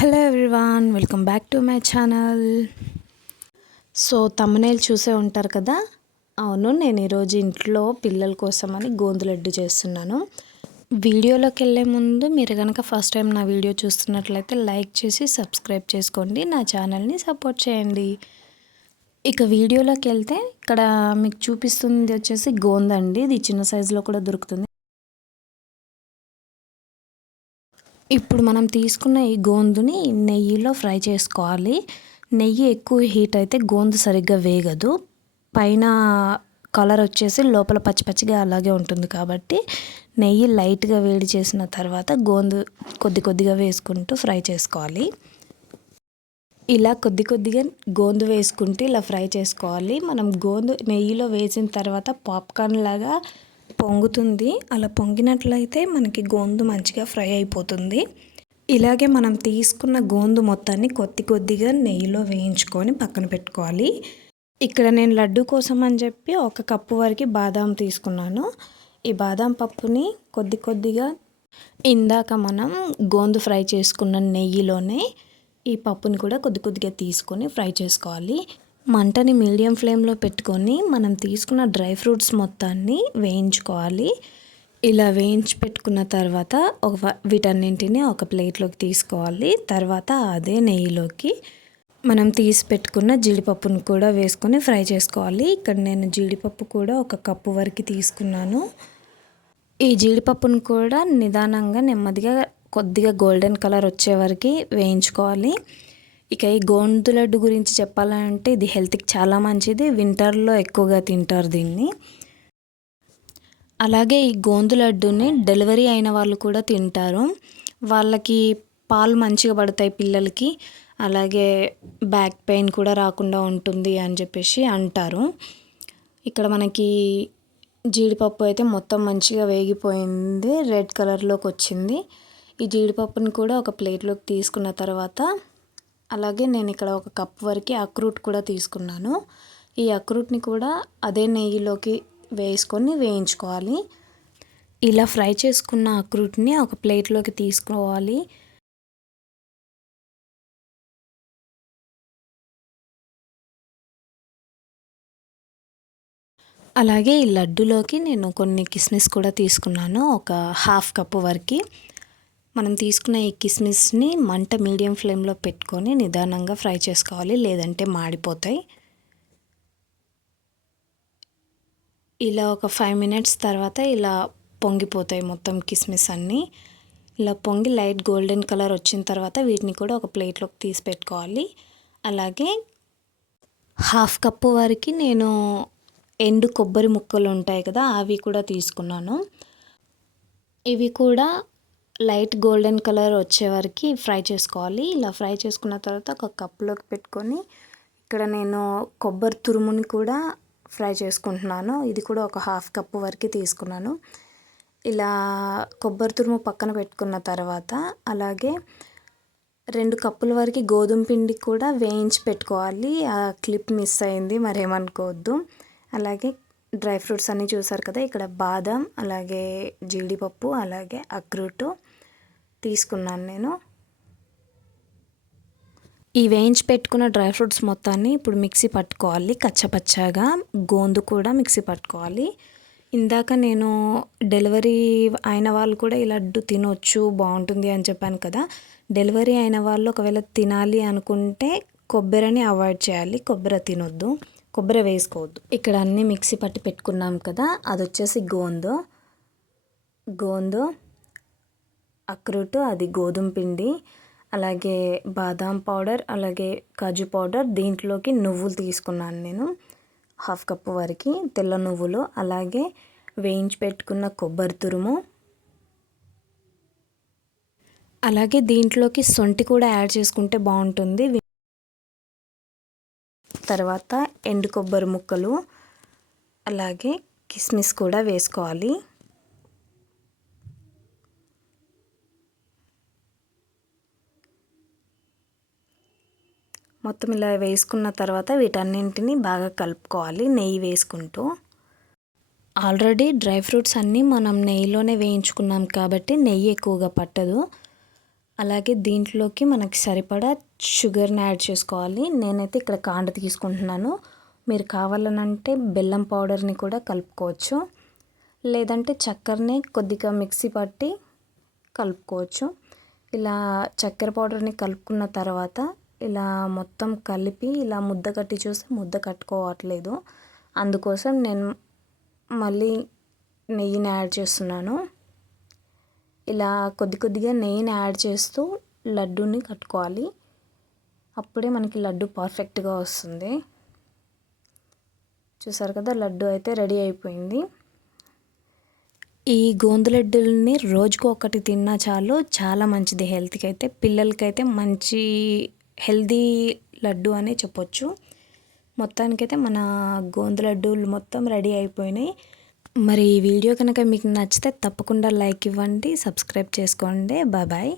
Hello everyone, welcome back to my channel. So తమ్మునేలు చూసే ఉంటారు కదా. అవును, నేను ఈరోజు ఇంట్లో పిల్లల కోసమని గోందు లడ్డు చేస్తున్నాను. వీడియోలోకి వెళ్ళే ముందు మీరు కనుక ఫస్ట్ టైం నా వీడియో చూస్తున్నట్లయితే లైక్ చేసి సబ్స్క్రైబ్ చేసుకోండి, నా ఛానల్ని సపోర్ట్ చేయండి. ఇక వీడియోలోకి వెళ్తే ఇక్కడ మీకు చూపిస్తుంది వచ్చేసి గోందు అండి. ఇది చిన్న సైజులో కూడా దొరుకుతుంది. ఇప్పుడు మనం తీసుకున్న ఈ గోందుని నెయ్యిలో ఫ్రై చేసుకోవాలి. నెయ్యి ఎక్కువ హీట్ అయితే గోందు సరిగ్గా వేగదు. పైన కలర్ వచ్చేసి లోపల పచ్చి పచ్చిగా అలాగే ఉంటుంది. కాబట్టి నెయ్యి లైట్గా వేడి చేసిన తర్వాత గోందు కొద్ది కొద్దిగా వేసుకుంటూ ఫ్రై చేసుకోవాలి. ఇలా కొద్ది కొద్దిగా గోందు వేసుకుంటూ ఇలా ఫ్రై చేసుకోవాలి. మనం గోందు నెయ్యిలో వేసిన తర్వాత పాప్కార్న్ లాగా పొంగుతుంది. అలా పొంగినట్లయితే మనకి గోందు మంచిగా ఫ్రై అయిపోతుంది. ఇలాగే మనం తీసుకున్న గోందు మొత్తాన్ని కొద్ది కొద్దిగా నెయ్యిలో వేయించుకొని పక్కన పెట్టుకోవాలి. ఇక్కడ నేను లడ్డు కోసం అని చెప్పి 1 కప్పు వరకు బాదాం తీసుకున్నాను. ఈ బాదాం పప్పుని కొద్ది కొద్దిగా ఇందాక మనం గోందు ఫ్రై చేసుకున్న నెయ్యిలోనే ఈ పప్పుని కూడా కొద్ది కొద్దిగా తీసుకొని ఫ్రై చేసుకోవాలి. మంటని మీడియం ఫ్లేమ్లో పెట్టుకొని మనం తీసుకున్న డ్రై ఫ్రూట్స్ మొత్తాన్ని వేయించుకోవాలి. ఇలా వేయించి పెట్టుకున్న తర్వాత వీటన్నింటినీ ఒక ప్లేట్లోకి తీసుకోవాలి. తర్వాత అదే నెయ్యిలోకి మనం తీసి పెట్టుకున్న జీడిపప్పును కూడా వేసుకొని ఫ్రై చేసుకోవాలి. ఇక్కడ నేను జీడిపప్పు కూడా 1 కప్పు వరకు తీసుకున్నాను. ఈ జీడిపప్పును కూడా నిదానంగా నెమ్మదిగా కొద్దిగా గోల్డెన్ కలర్ వచ్చే వరకు వేయించుకోవాలి. ఇక ఈ గోందు లడ్డు గురించి చెప్పాలంటే ఇది హెల్త్కి చాలా మంచిది. వింటర్లో ఎక్కువగా తింటారు దీన్ని. అలాగే ఈ గోందు లడ్డుని డెలివరీ అయిన వాళ్ళు కూడా తింటారు. వాళ్ళకి పాలు మంచిగా పడతాయి పిల్లలకి. అలాగే బ్యాక్ పెయిన్ కూడా రాకుండా ఉంటుంది అని చెప్పేసి అంటారు. ఇక్కడ మనకి జీడిపప్పు అయితే మొత్తం మంచిగా వేగిపోయింది, రెడ్ కలర్లోకి వచ్చింది. ఈ జీడిపప్పుని కూడా ఒక ప్లేట్లోకి తీసుకున్న తర్వాత అలాగే నేను ఇక్కడ 1 కప్ వరకు అక్రూట్ కూడా తీసుకున్నాను. ఈ అక్రూట్ని కూడా అదే నెయ్యిలోకి వేసుకొని వేయించుకోవాలి. ఇలా ఫ్రై చేసుకున్న అక్రూట్ని ఒక ప్లేట్లోకి తీసుకోవాలి. అలాగే ఈ లడ్డులోకి నేను కొన్ని కిస్మిస్ కూడా తీసుకున్నాను, 1/2 కప్పు వరకు. మనం తీసుకున్న ఈ కిస్మిస్ని మంట మీడియం ఫ్లేమ్లో పెట్టుకొని నిదానంగా ఫ్రై చేసుకోవాలి, లేదంటే మాడిపోతాయి. ఇలా ఒక 5 మినిట్స్ తర్వాత ఇలా పొంగిపోతాయి మొత్తం కిస్మిస్ అన్నీ. ఇలా పొంగి లైట్ గోల్డెన్ కలర్ వచ్చిన తర్వాత వీటిని కూడా ఒక ప్లేట్లోకి తీసి పెట్టుకోవాలి. అలాగే 1/2 కప్పు వరకు నేను ఎండు కొబ్బరి ముక్కలు ఉంటాయి కదా, అవి కూడా తీసుకున్నాను. ఇవి కూడా లైట్ గోల్డెన్ కలర్ వచ్చే వరకు ఫ్రై చేసుకోవాలి. ఇలా ఫ్రై చేసుకున్న తర్వాత ఒక కప్లోకి పెట్టుకొని ఇక్కడ నేను కొబ్బరి తురుముని కూడా ఫ్రై చేసుకుంటున్నాను. ఇది కూడా 1/2 కప్పు వరకు తీసుకున్నాను. ఇలా కొబ్బరి తురుము పక్కన పెట్టుకున్న తర్వాత అలాగే 2 కప్పుల వరకు గోధుమ పిండి కూడా వేయించి పెట్టుకోవాలి. ఆ క్లిప్ మిస్ అయింది, మరేమనుకోవద్దు. అలాగే డ్రై ఫ్రూట్స్ అన్నీ చూసారు కదా, ఇక్కడ బాదం, అలాగే జీడిపప్పు, అలాగే అక్రూటు తీసుకున్నాను నేను. ఈ వేయించి పెట్టుకున్న డ్రై ఫ్రూట్స్ మొత్తాన్ని ఇప్పుడు మిక్సీ పట్టుకోవాలి కచ్చపచ్చగా. గోందు కూడా మిక్సీ పట్టుకోవాలి. ఇందాక నేను డెలివరీ అయిన వాళ్ళు కూడా ఈ లడ్డు తినొచ్చు, బాగుంటుంది అని చెప్పాను కదా. డెలివరీ అయిన వాళ్ళు ఒకవేళ తినాలి అనుకుంటే కొబ్బరిని అవాయిడ్ చేయాలి, కొబ్బరి తినొద్దు, కొబ్బరి వేసుకోవద్దు. ఇక్కడ అన్నీ మిక్సీ పట్టి పెట్టుకున్నాం కదా, అది వచ్చేసి గోందు అక్రూటు, అది గోధుమ పిండి, అలాగే బాదాం పౌడర్, అలాగే కాజు పౌడర్. దీంట్లోకి నువ్వులు తీసుకున్నాను నేను 1/2 కప్పు వరకు, తెల్ల నువ్వులు. అలాగే వేయించి పెట్టుకున్న కొబ్బరి తురుము, అలాగే దీంట్లోకి సొంటి కూడా యాడ్ చేసుకుంటే బాగుంటుంది. తర్వాత ఎండు కొబ్బరి ముక్కలు, అలాగే కిస్మిస్ కూడా వేసుకోవాలి. మొత్తం ఇలా వేసుకున్న తర్వాత వీటన్నింటిని బాగా కలుపుకోవాలి నెయ్యి వేసుకుంటూ. ఆల్రెడీ డ్రై ఫ్రూట్స్ అన్నీ మనం నెయ్యిలోనే వేయించుకున్నాం కాబట్టి నెయ్యి ఎక్కువగా పట్టదు. అలాగే దీంట్లోకి మనకి సరిపడా షుగర్ని యాడ్ చేసుకోవాలి. నేనైతే ఇక్కడ కాండ తీసుకుంటున్నాను. మీరు కావాలనంటే బెల్లం పౌడర్ని కూడా కలుపుకోవచ్చు, లేదంటే చక్కెరని కొద్దిగా మిక్సీ పట్టి కలుపుకోవచ్చు. ఇలా చక్కెర పౌడర్ని కలుపుకున్న తర్వాత ఇలా మొత్తం కలిపి ఇలా ముద్ద కట్టి చూస్తే ముద్ద కట్టుకోవట్లేదు. అందుకోసం నేను మళ్ళీ నెయ్యిని యాడ్ చేస్తున్నాను. ఇలా కొద్దిగా నెయ్యిని యాడ్ చేస్తూ లడ్డూని కట్టుకోవాలి. అప్పుడే మనకి లడ్డు పర్ఫెక్ట్గా వస్తుంది. చూసారు కదా, లడ్డు అయితే రెడీ అయిపోయింది. ఈ గోందు లడ్డూలని రోజుకు ఒకటి తిన్నా చాలు, చాలా మంచిది హెల్త్కి. అయితే పిల్లలకైతే మంచి హెల్దీ లడ్డు అని చెప్పొచ్చు. మొత్తానికైతే మన గోందు లడ్డూలు మొత్తం రెడీ అయిపోయినాయి. మరి ఈ వీడియో కనుక మీకు నచ్చితే తప్పకుండా లైక్ ఇవ్వండి, సబ్స్క్రైబ్ చేసుకోండి. Bye bye.